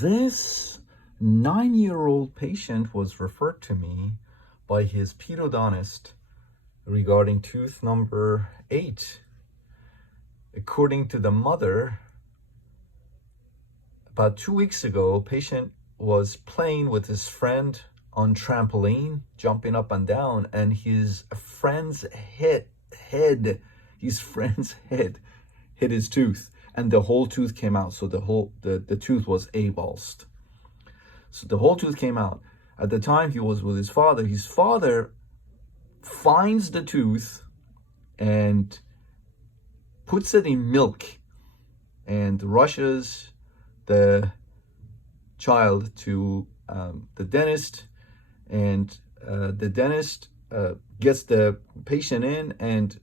This 9-year-old patient was referred to me by his periodontist regarding tooth number 8. According to the mother, about 2 weeks ago, patient was playing with his friend on trampoline, jumping up and down, and his friend's head hit his tooth, and the whole tooth came out. So the tooth was avulsed. So the whole tooth came out. At the time he was with his father. His father finds the tooth and puts it in milk and rushes the child to the dentist, and the dentist gets the patient in and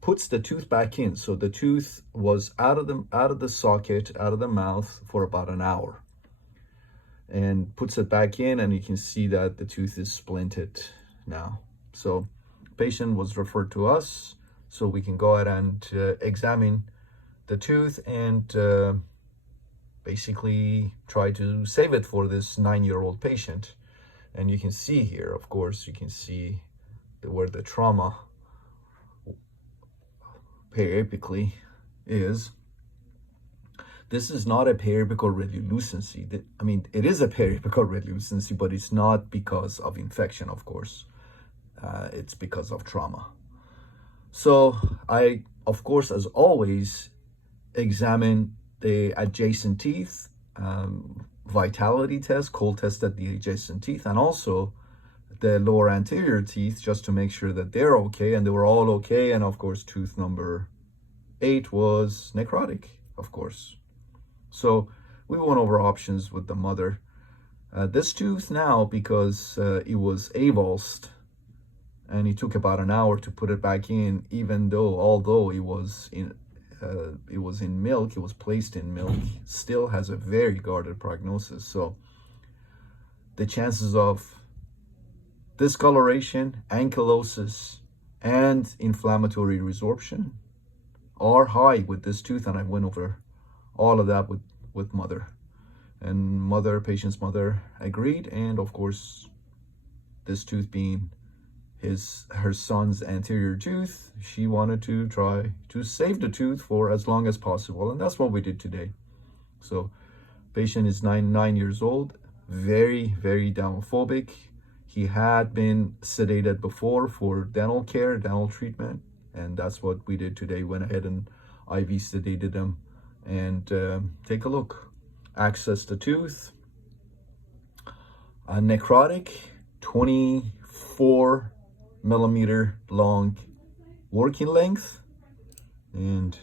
puts the tooth back in. So the tooth was out of the socket, out of the mouth for about an hour, and puts it back in, and you can see that the tooth is splinted now. So patient was referred to us so we can go ahead and examine the tooth and basically try to save it for this 9-year-old patient. And you can see here, of course, you can see where the trauma periapically is. This is not a periapical radiolucency. I mean, it is a periapical radiolucency, but it's not because of infection, of course. It's because of trauma. So I, of course, as always, examine the adjacent teeth, vitality test, cold test at the adjacent teeth, and also the lower anterior teeth, just to make sure that they're okay, and they were all okay. And of course, tooth number 8 was necrotic, of course. So we went over options with the mother. This tooth now, because it was avulsed and it took about an hour to put it back in, although it was in milk, it was placed in milk, still has a very guarded prognosis. So the chances of discoloration, ankylosis, and inflammatory resorption are high with this tooth, and I went over all of that with mother. And patient's mother agreed, and of course, this tooth being her son's anterior tooth, she wanted to try to save the tooth for as long as possible, and that's what we did today. So patient is 9 years old, very, very dental-phobic. He had been sedated before for dental care, dental treatment, and that's what we did today. Went ahead and IV sedated him. And take a look. Access the tooth. Necrotic, 24 millimeter long working length. And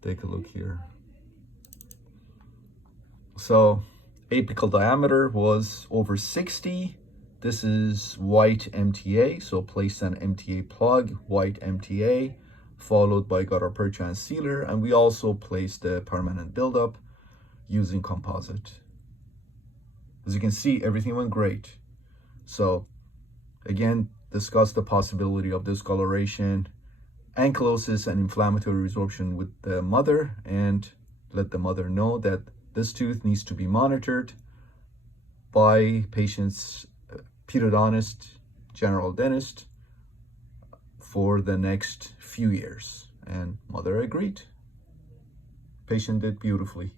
take a look here. So apical diameter was over 60. This is white MTA, so place an MTA plug, white MTA, followed by gutta percha and sealer, and we also placed the permanent buildup using composite. As you can see, everything went great. So again, discuss the possibility of discoloration, ankylosis, and inflammatory resorption with the mother, and let the mother know that this tooth needs to be monitored by patient's periodontist, general dentist, for the next few years. And mother agreed. Patient did beautifully.